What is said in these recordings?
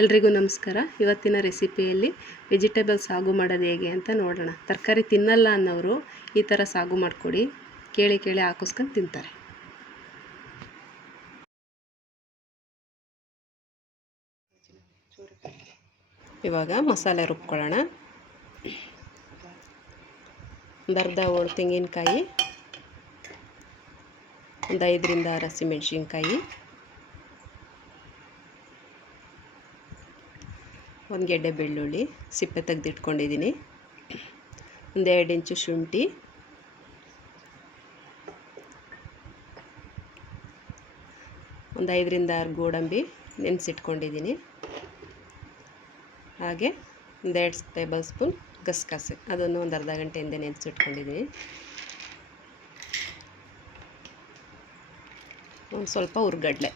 ಎಲ್ರಿಗೂ ನಮಸ್ಕಾರ. ಇವತ್ತಿನ ರೆಸಿಪಿಯಲ್ಲಿ ವೆಜಿಟೇಬಲ್ ಸಾಗು ಮಾಡೋದು ಹೇಗೆ ಅಂತ ನೋಡೋಣ. ತರಕಾರಿ ತಿನ್ನಲ್ಲ ಅನ್ನೋರು ಈ ಥರ ಸಾಗು ಮಾಡಿಕೊಡಿ, ಕೇಳಿ ಕೇಳಿ ಹಾಕಿಸ್ಕೊಂಡು ತಿಂತಾರೆ. ಇವಾಗ ಮಸಾಲೆ ರುಬ್ಕೊಳ್ಳೋಣ. ಒಂದು ಅರ್ಧ ಹೋಳು ತೆಂಗಿನಕಾಯಿ, ಒಂದು 5ರಿಂದ 6 ಹಸಿಮೆಣ್ಸಿನ್ಕಾಯಿ, ಒಂದು ಗೆಡ್ಡೆ ಬೆಳ್ಳುಳ್ಳಿ ಸಿಪ್ಪೆ ತೆಗೆದಿಟ್ಕೊಂಡಿದ್ದೀನಿ, ಒಂದು 2 ಇಂಚು ಶುಂಠಿ, ಒಂದು 5ರಿಂದ 6 ಗೋಡಂಬಿ ನೆನೆಸಿಟ್ಕೊಂಡಿದ್ದೀನಿ, ಹಾಗೆ ಒಂದು 2 ಟೇಬಲ್ ಸ್ಪೂನ್ ಗಸಗಸೆ, ಅದನ್ನು ಒಂದು ಅರ್ಧ ಗಂಟೆಯಿಂದ ನೆನೆಸಿಟ್ಕೊಂಡಿದ್ದೀನಿ. ಒಂದು ಸ್ವಲ್ಪ ಹುರ್ಗಡ್ಲೆ,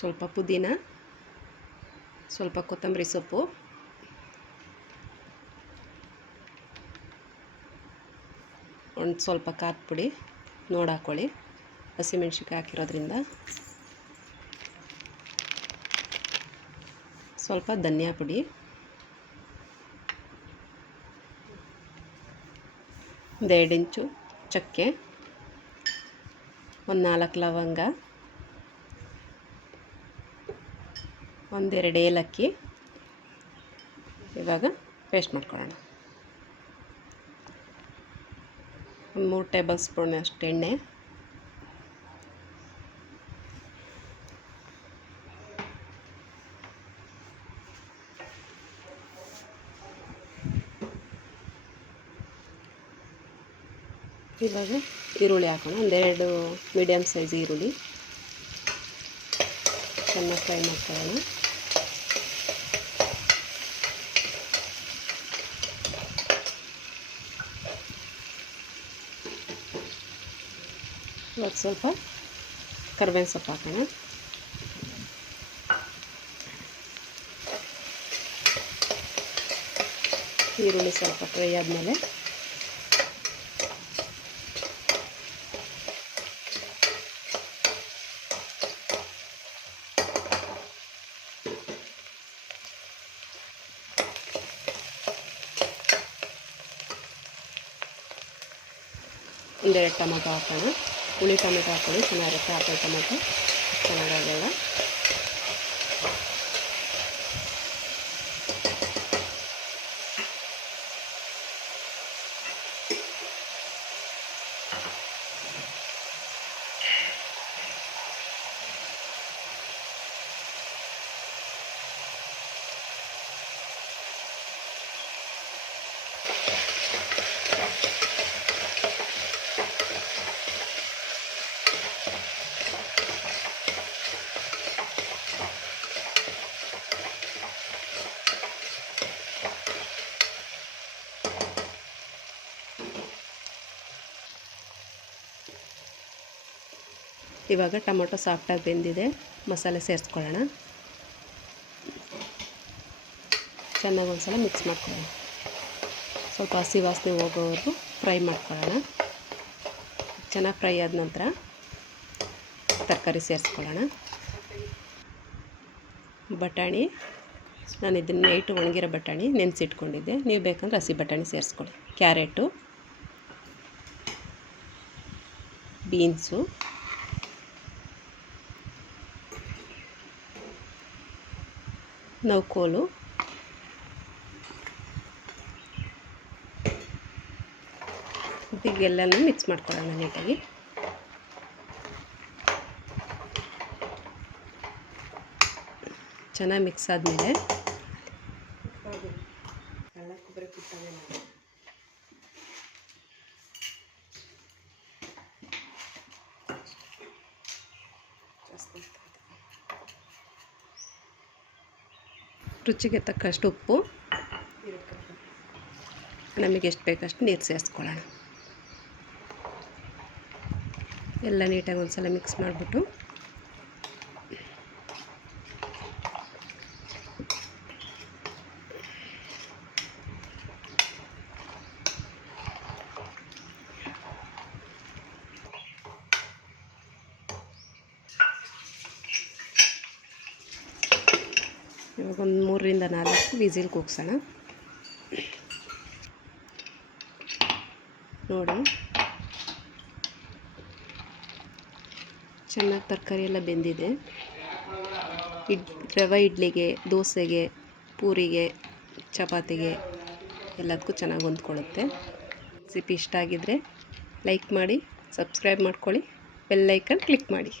ಸ್ವಲ್ಪ ಪುದೀನ, ಸ್ವಲ್ಪ ಕೊತ್ತಂಬರಿ ಸೊಪ್ಪು, ಒಂದು ಸ್ವಲ್ಪ ಖಾರದ ಪುಡಿ ನೋಡಿ ಹಾಕ್ಕೊಳ್ಳಿ, ಹಸಿಮೆಣ್ಸಿನ್ಕಾಯಿ ಹಾಕಿರೋದ್ರಿಂದ. ಸ್ವಲ್ಪ ಧನಿಯಾ ಪುಡಿ, ಒಂದು 2 ಇಂಚು ಚಕ್ಕೆ, ಒಂದು 4 ಲವಂಗ, ಒಂದೆರಡು ಏಲಕ್ಕಿ. ಇವಾಗ ಪೇಸ್ಟ್ ಮಾಡ್ಕೊಳ್ಳೋಣ. ಒಂದು 3 ಟೇಬಲ್ ಸ್ಪೂನ್ ಅಷ್ಟು ಎಣ್ಣೆ, ಇವಾಗ ಈರುಳ್ಳಿ ಹಾಕೋಣ. ಒಂದೆರಡು ಮೀಡಿಯಮ್ ಸೈಜ್ ಈರುಳ್ಳಿ ಚೆನ್ನಾಗಿ ಫ್ರೈ ಮಾಡ್ಕೊಳ್ಳೋಣ. ಇವಾಗ ಸ್ವಲ್ಪ ಕರಿಬೇವಿನ ಸೊಪ್ಪು ಹಾಕೋಣ. ಈರುಳ್ಳಿ ಸ್ವಲ್ಪ ಫ್ರೈ ಆದಮೇಲೆ ಒಂದೆರಡು ಟೊಮೊಟೊ ಹಾಕೋಣ. ಹುಳಿ ಟೊಮೆಟೊ ಹಾಕ್ಕೊಳ್ಳಿ, ಚೆನ್ನಾಗಿರುತ್ತೆ. ಆಪಲ್ ಟೊಮೆಟೊ ಚೆನ್ನಾಗಾಗಲ್ಲ. ಇವಾಗ ಟೊಮೊಟೊ ಸಾಫ್ಟಾಗಿ ಬೆಂದಿದೆ, ಮಸಾಲೆ ಸೇರಿಸ್ಕೊಳ್ಳೋಣ. ಚೆನ್ನಾಗಿ ಒಂದು ಸಲ ಮಿಕ್ಸ್ ಮಾಡ್ಕೊಳ್ಳೋಣ. ಸ್ವಲ್ಪ ಹಸಿ ವಾಸನೆ ಹೋಗೋವರೆಗೂ ಫ್ರೈ ಮಾಡ್ಕೊಳ್ಳೋಣ. ಚೆನ್ನಾಗಿ ಫ್ರೈ ಆದ ನಂತರ ತರಕಾರಿ ಸೇರಿಸ್ಕೊಳ್ಳೋಣ. ಬಟಾಣಿ, ನಾನು ಇದನ್ನು ನೈಟು ಒಣಗಿರೋ ಬಟಾಣಿ ನೆನೆಸಿಟ್ಕೊಂಡಿದ್ದೆ, ನೀವು ಬೇಕಂದ್ರೆ ಹಸಿ ಬಟಾಣಿ ಸೇರಿಸ್ಕೊಳ್ಳಿ. ಕ್ಯಾರೆಟು, ಬೀನ್ಸು, ನೌಕೋಲು, ಇದೆಲ್ಲನೂ ಮಿಕ್ಸ್ ಮಾಡ್ಕೊಳ್ಳೋಣ ನೀಟಾಗಿ. ಚೆನ್ನಾಗಿ ಮಿಕ್ಸ್ ಆದಮೇಲೆ ರುಚಿಗೆ ತಕ್ಕಷ್ಟು ಉಪ್ಪು, ನಮಗೆ ಎಷ್ಟು ಬೇಕಷ್ಟು ನೀರು ಸೇರಿಸ್ಕೊಳ್ಳೋಣ. ಎಲ್ಲ ನೀಟಾಗಿ ಒಂದು ಸಲ ಮಿಕ್ಸ್ ಮಾಡಿಬಿಟ್ಟು ಒಂದು 3ರಿಂದ 4 ವಿಸಿಲ್ ಕೂಗ್ಸೋಣ. ನೋಡಿ ಚೆನ್ನಾಗಿ ತರಕಾರಿ ಎಲ್ಲ ಬೆಂದಿದೆ. ರವೆ ಇಡ್ಲಿಗೆ, ದೋಸೆಗೆ, ಪೂರಿಗೆ, ಚಪಾತಿಗೆ ಎಲ್ಲದಕ್ಕೂ ಚೆನ್ನಾಗಿ ಹೊಂದ್ಕೊಳ್ಳುತ್ತೆ. ರೆಸಿಪಿ ಇಷ್ಟ ಆಗಿದ್ದರೆ ಲೈಕ್ ಮಾಡಿ, ಸಬ್ಸ್ಕ್ರೈಬ್ ಮಾಡ್ಕೊಳ್ಳಿ, ಬೆಲ್ ಐಕನ್ ಕ್ಲಿಕ್ ಮಾಡಿ.